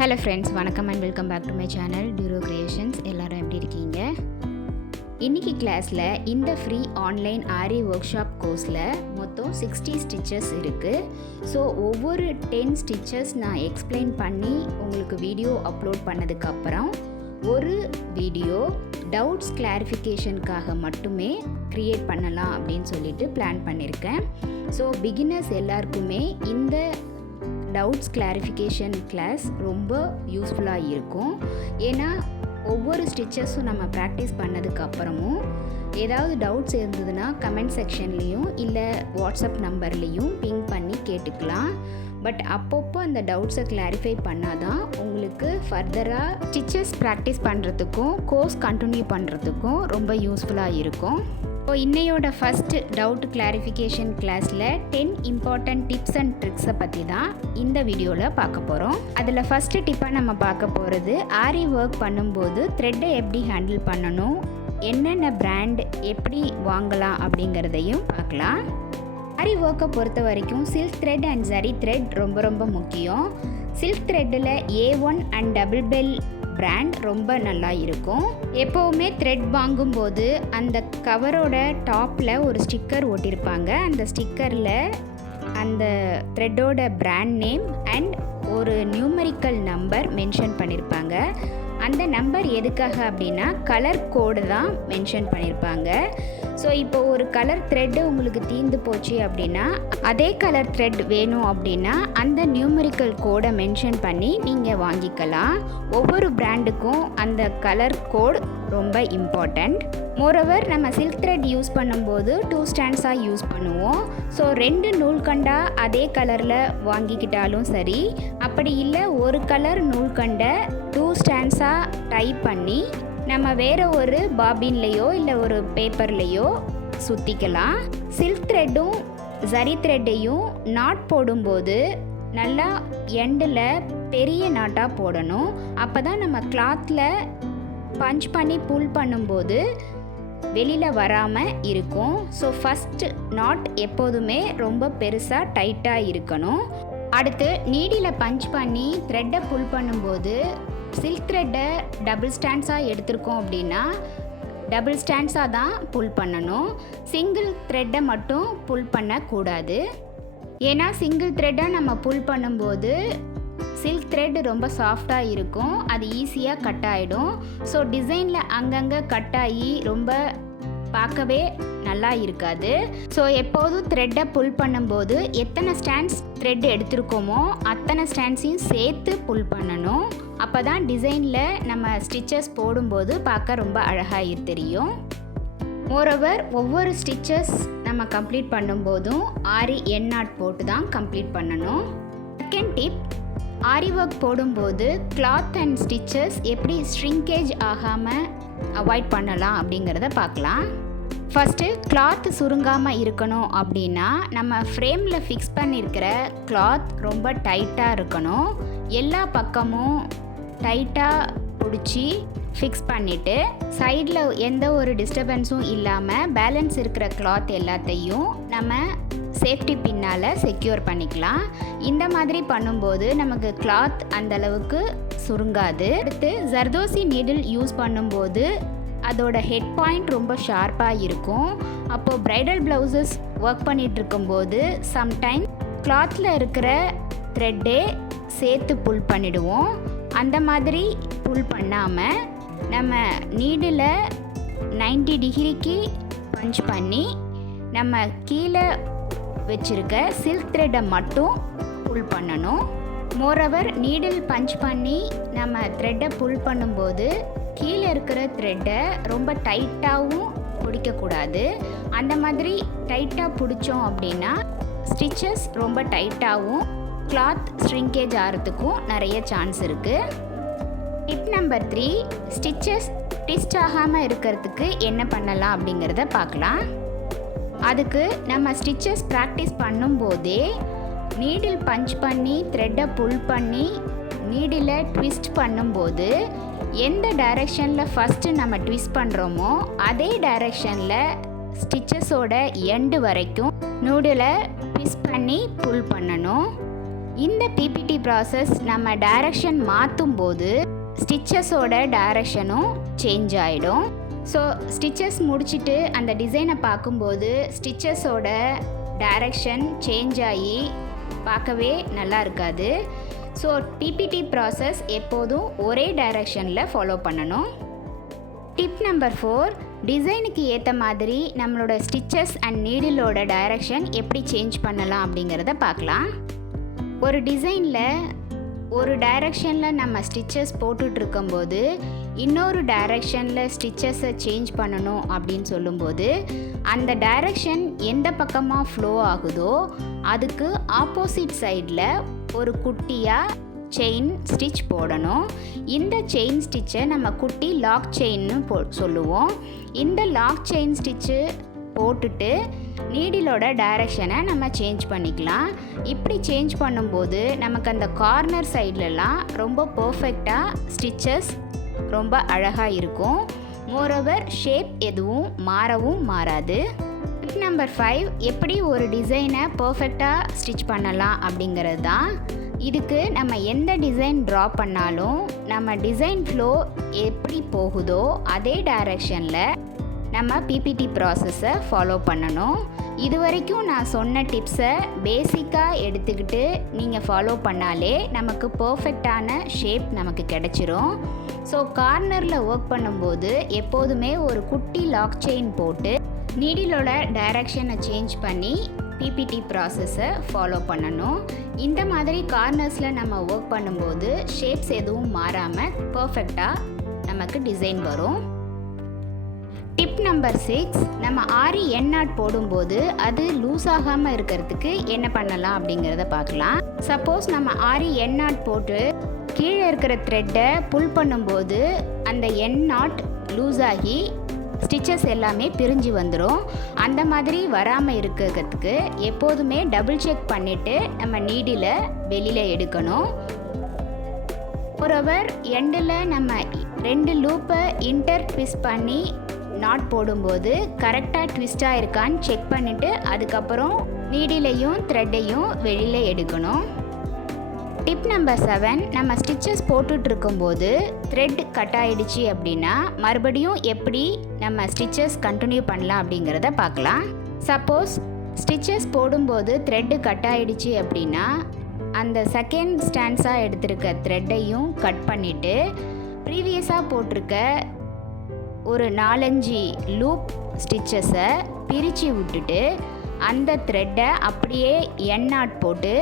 Hello friends, வணக்கம் and welcome back to my channel டியூரோ creations. எல்லோரும் எப்படி இருக்கீங்க? இன்றைக்கி கிளாஸில் இந்த free online aari workshop கோர்ஸில் மொத்தம் 60 ஸ்டிச்சஸ் இருக்குது. ஸோ ஒவ்வொரு 10 ஸ்டிச்சஸ் நான் எக்ஸ்பிளைன் பண்ணி உங்களுக்கு வீடியோ அப்லோட் பண்ணதுக்கப்புறம் ஒரு வீடியோ டவுட்ஸ் கிளாரிஃபிகேஷனுக்காக மட்டுமே க்ரியேட் பண்ணலாம் அப்படின்னு சொல்லிட்டு பிளான் பண்ணியிருக்கேன். ஸோ பிகினர்ஸ் எல்லாருக்குமே இந்த டவுட்ஸ் கிளாரிஃபிகேஷன் கிளாஸ் ரொம்ப யூஸ்ஃபுல்லாக இருக்கும். ஏன்னா ஒவ்வொரு ஸ்டிச்சஸும் நம்ம ப்ராக்டிஸ் பண்ணதுக்கப்புறமும் ஏதாவது டவுட்ஸ் இருந்ததுன்னா கமெண்ட் செக்ஷன்லேயும் இல்லை வாட்ஸ்அப் நம்பர்லேயும் பிங் பண்ணி கேட்டுக்கலாம். பட் அப்பப்போ அந்த டவுட்ஸை கிளாரிஃபை பண்ணால் தான் உங்களுக்கு ஃபர்தராக ஸ்டிச்சஸ் ப்ராக்டிஸ் பண்ணுறதுக்கும் கோர்ஸ் கண்டினியூ பண்ணுறதுக்கும் ரொம்ப யூஸ்ஃபுல்லாக இருக்கும். ஸோ இன்னையோட ஃபஸ்ட்டு டவுட் கிளாரிஃபிகேஷன் கிளாஸில் 10 இம்பார்ட்டண்ட் டிப்ஸ் அண்ட் ட்ரிக்ஸை பற்றி தான் இந்த வீடியோவில் பார்க்க போகிறோம். அதில் ஃபஸ்ட்டு டிப்பாக நம்ம பார்க்க போகிறது ஆரி ஒர்க் பண்ணும்போது த்ரெட்டை எப்படி ஹேண்டில் பண்ணணும், என்னென்ன பிராண்ட் எப்படி வாங்கலாம் அப்படிங்கிறதையும் பார்க்கலாம். ஆரி ஒர்க்கை பொறுத்த வரைக்கும் silk thread and zari thread ரொம்ப முக்கியம். சில்க் த்ரெட்டில் A1 and double bell brand ரொம்ப நல்லா இருக்கும். எப்போவுமே த்ரெட் வாங்கும்போது அந்த கவரோட டாப்பில் ஒரு ஸ்டிக்கர் ஒட்டியிருப்பாங்க. அந்த ஸ்டிக்கரில் அந்த த்ரெட்டோட பிராண்ட் நேம் அண்ட் ஒரு நியூமரிக்கல் நம்பர் மென்ஷன் பண்ணியிருப்பாங்க. அந்த நம்பர் எதுக்காக அப்படின்னா கலர் கோடு தான் மென்ஷன் பண்ணியிருப்பாங்க. ஸோ இப்போ ஒரு கலர் த்ரெட்டு உங்களுக்கு தீர்ந்து போச்சு அப்படின்னா அதே கலர் த்ரெட் வேணும் அப்படின்னா அந்த நியூமரிக்கல் கோடை மென்ஷன் பண்ணி நீங்கள் வாங்கிக்கலாம். ஒவ்வொரு பிராண்டுக்கும் அந்த கலர் கோட் ரொம்ப இம்பார்ட்டண்ட். மோரோவர் நம்ம சில்க் த்ரெட் யூஸ் பண்ணும்போது 2 ஸ்டாண்ட்ஸாக யூஸ் பண்ணுவோம். ஸோ 2 நூல்கண்டா அதே கலரில் வாங்கிக்கிட்டாலும் சரி, அப்படி இல்லை ஒரு கலர் நூல்கண்டை 2 ஸ்டாண்ட்ஸாக டைப் பண்ணி நம்ம வேறு ஒரு பாபின்லேயோ இல்லை ஒரு பேப்பர்லேயோ சுற்றிக்கலாம். சில்க் த்ரெட்டும் ஜரி த்ரெட்டையும் நாட் போடும்போது நல்லா எண்டில் பெரிய நாட்டாக போடணும். அப்போ தான் நம்ம கிளாத்தில் பஞ்ச் பண்ணி புல் பண்ணும்போது வெளியில் வராமல் இருக்கும். ஸோ ஃபஸ்ட்டு நாட் எப்போதுமே ரொம்ப பெருசாக டைட்டாக இருக்கணும். அடுத்து நீடியில் பஞ்ச் பண்ணி த்ரெட்டை புல் பண்ணும்போது சில்க் த்ரெட்டை டபுள் ஸ்டாண்ட்ஸாக எடுத்திருக்கோம் அப்படின்னா டபுள் ஸ்டாண்ட்ஸாக தான் புல் பண்ணணும். சிங்கிள் த்ரெட்டை மட்டும் புல் பண்ணக்கூடாது. ஏன்னா சிங்கிள் த்ரெட்டை நம்ம புல் பண்ணும்போது சில்க் த்ரெட் ரொம்ப சாஃப்டாக இருக்கும், அது ஈஸியாக கட் ஆகிடும். ஸோ டிசைனில் அங்கங்கே கட் ஆகி ரொம்ப பார்க்கவே நல்லா இருக்காது. ஸோ எப்போதும் த்ரெட்டை புல் பண்ணும்போது எத்தனை ஸ்டாண்ட்ஸ் த்ரெட் எடுத்திருக்கோமோ அத்தனை ஸ்டாண்ட்ஸையும் சேர்த்து புல் பண்ணணும். அப்போ தான் டிசைனில் நம்ம ஸ்டிச்சஸ் போடும்போது பார்க்க ரொம்ப அழகாக தெரியும். மோரோவர் ஒவ்வொரு ஸ்டிச்சஸ் நம்ம கம்ப்ளீட் பண்ணும்போதும் ஆரி எண்ணாட் போட்டு தான் கம்ப்ளீட் பண்ணணும். செகண்ட் டிப், ஆரி ஒர்க் போடும்போது கிளாத் அண்ட் ஸ்டிச்சஸ் எப்படி ஷ்ரிங்கேஜ் ஆகாமல் அவாய்ட் பண்ணலாம் அப்படிங்கிறத பார்க்கலாம். ஃபஸ்ட்டு கிளாத் சுருங்காமல் இருக்கணும் அப்படின்னா நம்ம ஃப்ரேமில் ஃபிக்ஸ் பண்ணியிருக்கிற கிளாத் ரொம்ப டைட்டாக இருக்கணும். எல்லா பக்கமும் டைட்டாக பிடிச்சி ஃபிக்ஸ் பண்ணிவிட்டு சைடில் எந்த ஒரு டிஸ்டர்பன்ஸும் இல்லாமல் பேலன்ஸ் இருக்கிற கிளாத் எல்லாத்தையும் நம்ம சேஃப்டி பின்னால் செக்யூர் பண்ணிக்கலாம். இந்த மாதிரி பண்ணும்போது நமக்கு கிளாத் அந்தளவுக்கு சுருங்காது. அடுத்து ஜர்தோசி நீடில் யூஸ் பண்ணும்போது அதோட ஹெட் பாயிண்ட் ரொம்ப ஷார்ப்பாக இருக்கும். அப்போது ப்ரைடல் ப்ளவுசஸ் ஒர்க் பண்ணிகிட்டு இருக்கும்போது சம்டைம் கிளாத்தில் இருக்கிற த்ரெட்டே சேர்த்து புல் பண்ணிவிடுவோம். அந்த மாதிரி புல் பண்ணாமல் நம்ம நீடில் 90 டிகிரிக்கு பஞ்ச் பண்ணி நம்ம கீழே வச்சுருக்க சில்க் த்ரெட்டை மட்டும் புல் பண்ணணும். மோரோவர் நீடில் பஞ்ச் பண்ணி நம்ம த்ரெட்டை புல் பண்ணும்போது கீழே இருக்கிற த்ரெட்டை ரொம்ப டைட்டாகவும் பிடிக்கக்கூடாது. அந்த மாதிரி டைட்டாக பிடிச்சோம் அப்படின்னா ஸ்டிச்சஸ் ரொம்ப டைட்டாகவும் கிளாத் ஷ்ரிங்கேஜ் ஆகிறதுக்கும் நிறைய சான்ஸ் இருக்குது. டிப் நம்பர் 3, ஸ்டிச்சஸ் ட்விஸ்ட் ஆகாமல் இருக்கிறதுக்கு என்ன பண்ணலாம் அப்படிங்கிறத பார்க்கலாம். அதுக்கு நம்ம ஸ்டிச்சஸ் ப்ராக்டிஸ் பண்ணும்போதே நீடில் பஞ்ச் பண்ணி த்ரெட்டை புல் பண்ணி நீடில் ட்விஸ்ட் பண்ணும்போது எந்த டைரெக்ஷனில் ஃபஸ்ட்டு நம்ம ட்விஸ்ட் பண்ணுறோமோ அதே டைரெக்ஷனில் ஸ்டிச்சஸோட எண்டு வரைக்கும் நீடில் ட்விஸ்ட் பண்ணி புல் பண்ணணும். இந்த பிபிடி ப்ராசஸ் நம்ம டைரக்ஷன் மாற்றும் போது ஸ்டிச்சஸோட டைரக்ஷனும் சேஞ்ச் ஆகிடும். ஸோ ஸ்டிச்சஸ் முடிச்சுட்டு அந்த டிசைனை பார்க்கும்போது ஸ்டிச்சஸோட டைரக்ஷன் சேஞ்ச் ஆகி பார்க்கவே நல்லா இருக்காது. ஸோ பிபிடி ப்ராசஸ் எப்போதும் ஒரே டைரக்ஷனில் ஃபாலோ பண்ணணும். டிப் நம்பர் 4, டிசைனுக்கு ஏற்ற மாதிரி நம்மளோட ஸ்டிச்சஸ் அண்ட் நீடிலோட டைரக்ஷன் எப்படி சேஞ்ச் பண்ணலாம் அப்படிங்கிறத பார்க்கலாம். ஒரு டிசைனில் ஒரு டைரக்ஷனில் நம்ம ஸ்டிச்சஸ் போட்டுட்ருக்கும்போது இன்னொரு டைரக்ஷனில் ஸ்டிச்சஸை சேஞ்ச் பண்ணணும் அப்படின்னு சொல்லும்போது அந்த டைரக்ஷன் எந்த பக்கமாக ஃப்ளோ ஆகுதோ அதுக்கு ஆப்போசிட் சைடில் ஒரு குட்டியாக செயின் ஸ்டிச் போடணும். இந்த செயின் ஸ்டிச்சை நம்ம குட்டி லாக் செயின்னு சொல்லுவோம். இந்த லாக் செயின் ஸ்டிச்சு போட்டுட்டு நீடிலோட டைரக்ஷனை நம்ம சேஞ்ச் பண்ணிக்கலாம். இப்படி சேஞ்ச் பண்ணும்போது நமக்கு அந்த கார்னர் சைட்லலாம் ரொம்ப பர்ஃபெக்டாக ஸ்டிச்சஸ் ரொம்ப அழகாக இருக்கும். மோரோவர் ஷேப் எதுவும் மாறவும் மாறாது. டிப் நம்பர் 5, எப்படி ஒரு டிசைனை பர்ஃபெக்டாக ஸ்டிச் பண்ணலாம் அப்படிங்கிறது தான். இதுக்கு நம்ம எந்த டிசைன் ட்ரா பண்ணாலும் நம்ம டிசைன் ஃப்ளோ எப்படி போகுதோ அதே டைரக்ஷனில் நம்ம பிபிடி ப்ராசஸை ஃபாலோ பண்ணணும். இது வரைக்கும் நான் சொன்ன டிப்ஸை பேசிக்காக எடுத்துக்கிட்டு நீங்கள் ஃபாலோ பண்ணாலே நமக்கு பர்ஃபெக்டான ஷேப் நமக்கு கிடச்சிரும். ஸோ கார்னரில் ஒர்க் பண்ணும்போது எப்போதுமே ஒரு குட்டி லாக் செயின் போட்டு நீடிலோட டைரக்ஷனை சேஞ்ச் பண்ணி பிபிடி ப்ராசஸை ஃபாலோ பண்ணணும். இந்த மாதிரி கார்னர்ஸில் நம்ம ஒர்க் பண்ணும்போது ஷேப்ஸ் எதுவும் மாறாமல் பர்ஃபெக்டாக நமக்கு டிசைன் வரும். டிப் நம்பர் 6, நம்ம ஆரி என் நாட் போடும்போது அது லூஸ் ஆகாமல் இருக்கிறதுக்கு என்ன பண்ணலாம் அப்படிங்கிறத பார்க்கலாம். சப்போஸ் நம்ம ஆரி என் நாட் போட்டு கீழே இருக்கிற த்ரெட்டை புல் பண்ணும்போது அந்த என் நாட் லூஸ் ஆகி ஸ்டிச்சஸ் எல்லாமே பிரிஞ்சு வந்துடும். அந்த மாதிரி வராமல் இருக்கிறதுக்கு எப்போதுமே டபுள் செக் பண்ணிவிட்டு நம்ம நீடில் வெளியில் எடுக்கணும். ஒருவர் எண்டில் நம்ம 2 லூப்பை இன்டர் ட்விஸ்ட் பண்ணி நாட் போடும்போது கரெக்டாக ட்விஸ்டாக இருக்கான்னு செக் பண்ணிவிட்டு அதுக்கப்புறம் நீடிலையும் த்ரெட்டையும் வெளியில் எடுக்கணும். டிப் நம்பர் 7, நம்ம ஸ்டிச்சஸ் போட்டுட்ருக்கும்போது த்ரெட் கட் ஆகிடுச்சு அப்படின்னா மறுபடியும் எப்படி நம்ம ஸ்டிச்சஸ் கண்டினியூ பண்ணலாம் அப்படிங்கிறத பார்க்கலாம். சப்போஸ் ஸ்டிச்சஸ் போடும்போது த்ரெட்டு கட் ஆகிடுச்சு அப்படின்னா அந்த செகண்ட் ஸ்டாண்ட்ஸாக எடுத்திருக்க த்ரெட்டையும் கட் பண்ணிவிட்டு ப்ரீவியஸாக போட்டிருக்க ஒரு 4-5 லூப் ஸ்டிச்சஸை பிரித்து விட்டுட்டு அந்த த்ரெட்டை அப்படியே என் நாட் போட்டு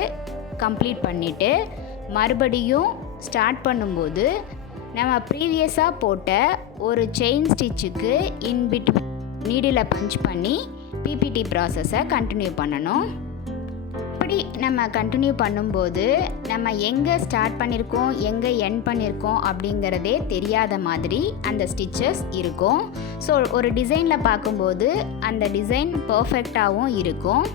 கம்ப்ளீட் பண்ணிவிட்டு மறுபடியும் ஸ்டார்ட் பண்ணும்போது நம்ம ப்ரீவியஸாக போட்ட ஒரு செயின் ஸ்டிச்சுக்கு இன்பிட் நீடில் பஞ்ச் பண்ணி பிபிடி ப்ராசஸை கண்டினியூ பண்ணணும். இப்படி நம்ம கண்டினியூ பண்ணும்போது நம்ம எங்கே ஸ்டார்ட் பண்ணியிருக்கோம் எங்கே எண்ட் பண்ணியிருக்கோம் அப்படிங்கிறதே தெரியாத மாதிரி அந்த ஸ்டிச்சஸ் இருக்கும். ஸோ ஒரு டிசைனில் பார்க்கும்போது அந்த டிசைன் பர்ஃபெக்டாகவும் இருக்கும்.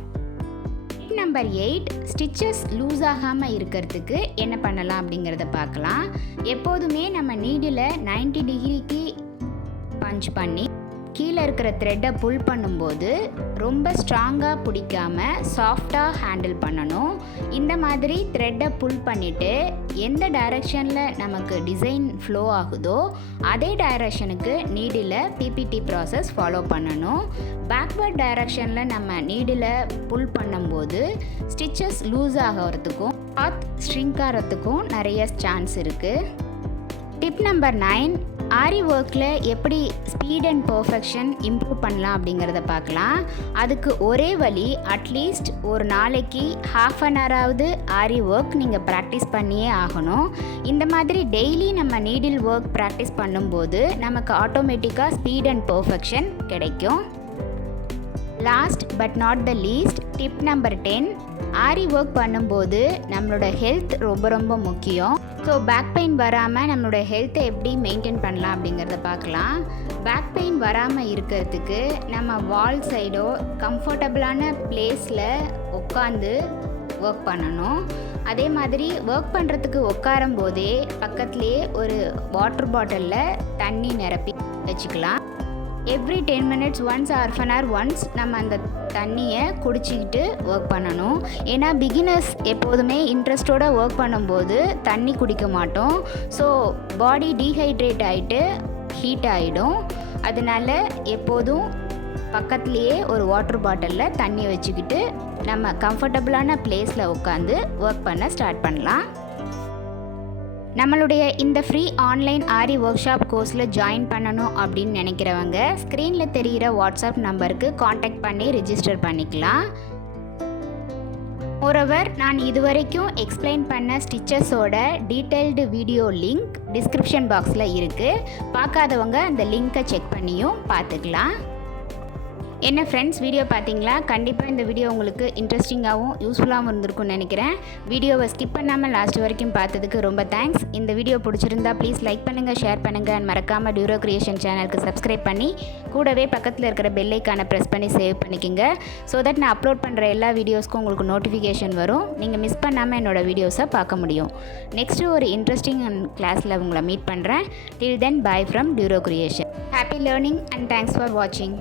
நம்பர் 8, ஸ்டிச்சஸ் லூஸ் ஆகாமல் இருக்கிறதுக்கு என்ன பண்ணலாம் அப்படிங்கிறத பார்க்கலாம். எப்போதுமே நம்ம நீடில் 90 டிகிரிக்கு பஞ்ச் பண்ணி கீழே இருக்கிற த்ரெட்டை புல் பண்ணும்போது ரொம்ப ஸ்ட்ராங்காக பிடிக்காமல் சாஃப்டாக ஹேண்டில் பண்ணணும். இந்த மாதிரி த்ரெட்டை புல் பண்ணிவிட்டு எந்த டைரக்ஷனில் நமக்கு டிசைன் ஃப்ளோ ஆகுதோ அதே டைரக்ஷனுக்கு நீடில் பிபிடி ப்ராசஸ் ஃபாலோ பண்ணணும். பேக்வர்ட் டைரக்ஷனில் நம்ம நீடில் புல் பண்ணும்போது ஸ்டிச்சஸ் லூஸ் ஆகிறதுக்கும் கிளாத் ஸ்ட்ரிங்க் ஆகிறதுக்கும் நிறைய சான்ஸ் இருக்குது. டிப் நம்பர் 9, ஆரி ஒர்க்கில் எப்படி ஸ்பீட் அண்ட் பர்ஃபெக்ஷன் இம்ப்ரூவ் பண்ணலாம் அப்படிங்கிறத பார்க்கலாம். அதுக்கு ஒரே வழி, அட்லீஸ்ட் ஒரு நாளைக்கு ½ அன் ஹவராவது ஆரி ஒர்க் நீங்கள் ப்ராக்டிஸ் பண்ணியே ஆகணும். இந்த மாதிரி டெய்லி நம்ம நீடில் ஒர்க் ப்ராக்டிஸ் பண்ணும்போது நமக்கு ஆட்டோமேட்டிக்காக ஸ்பீட் அண்ட் பர்ஃபெக்ஷன் கிடைக்கும். Last but not the least, tip number 10, aari work பண்ணும்போது நம்மளோட ஹெல்த் ரொம்ப ரொம்ப முக்கியம். ஸோ பேக் பெயின் வராமல் நம்மளோட ஹெல்த்தை எப்படி மெயின்டைன் பண்ணலாம் அப்படிங்கிறத பார்க்கலாம். பேக் பெயின் வராமல் இருக்கிறதுக்கு நம்ம வால் சைடோ கம்ஃபர்டபுளான பிளேஸில் உட்காந்து ஒர்க் பண்ணணும். அதே மாதிரி ஒர்க் பண்ணுறதுக்கு உட்காரும் போதே பக்கத்துலேயே ஒரு வாட்டர் பாட்டிலில் தண்ணி நிரப்பி வச்சுக்கலாம். Every 10 minutes once or an hour once நம்ம அந்த தண்ணியை குடிச்சிக்கிட்டு ஒர்க் பண்ணணும். ஏன்னா பிகினர்ஸ் எப்போதுமே இன்ட்ரெஸ்டோடு ஒர்க் பண்ணும்போது தண்ணி குடிக்க மாட்டோம். ஸோ பாடி டீஹைட்ரேட் ஆகிட்டு ஹீட் ஆகிடும். அதனால எப்போதும் பக்கத்துலேயே ஒரு வாட்டர் பாட்டிலில் தண்ணி வச்சுக்கிட்டு நம்ம கம்ஃபர்டபுளான பிளேஸில் உட்காந்து ஒர்க் பண்ண ஸ்டார்ட் பண்ணலாம். நம்மளுடைய இந்த free online aari workshop கோர்ஸில் ஜாயின் பண்ணணும் அப்படின்னு நினைக்கிறவங்க ஸ்க்ரீனில் தெரிகிற வாட்ஸ்அப் நம்பருக்கு காண்டாக்ட் பண்ணி ரிஜிஸ்டர் பண்ணிக்கலாம். மோரோவர் நான் இதுவரைக்கும் எக்ஸ்பிளைன் பண்ண ஸ்டிச்சஸோட டீட்டெயில்டு வீடியோ லிங்க் டிஸ்கிரிப்ஷன் பாக்ஸில் இருக்குது. பார்க்காதவங்க அந்த லிங்க்கை செக் பண்ணியும் பார்த்துக்கலாம். என்ன ஃப்ரெண்ட்ஸ், வீடியோ பார்த்தீங்களா? கண்டிப்பாக இந்த வீடியோ உங்களுக்கு இன்ட்ரெஸ்டிங்காகவும் யூஸ்ஃபுல்லாகவும் இருந்திருக்கும்னு நினைக்கிறேன். வீடியோவை ஸ்கிப் பண்ணாமல் லாஸ்ட் வரைக்கும் பார்த்ததுக்கு ரொம்ப தேங்க்ஸ். இந்த வீடியோ பிடிச்சிருந்தா ப்ளீஸ் லைக் பண்ணுங்கள், ஷேர் பண்ணுங்கள் அண்ட் மறக்காமல் டியூரோ கிரியேஷன் சேனலுக்கு சப்ஸ்கிரைப் பண்ணி கூடவே பக்கத்தில் இருக்கிற பெல் ஐக்கானை ப்ரெஸ் பண்ணி சேவ் பண்ணிக்கோங்க. ஸோ தட் நான் அப்லோட் பண்ணுற எல்லா வீடியோஸ்க்கும் உங்களுக்கு நோட்டிஃபிகேஷன் வரும். நீங்கள் மிஸ் பண்ணாமல் என்னோடய வீடியோஸை பார்க்க முடியும். நெக்ஸ்ட்டு ஒரு இன்ட்ரெஸ்டிங் கிளாஸில் உங்களை மீட் பண்ணுறேன். Till then bye from Duro creation. Happy learning and thanks for வாட்சிங்.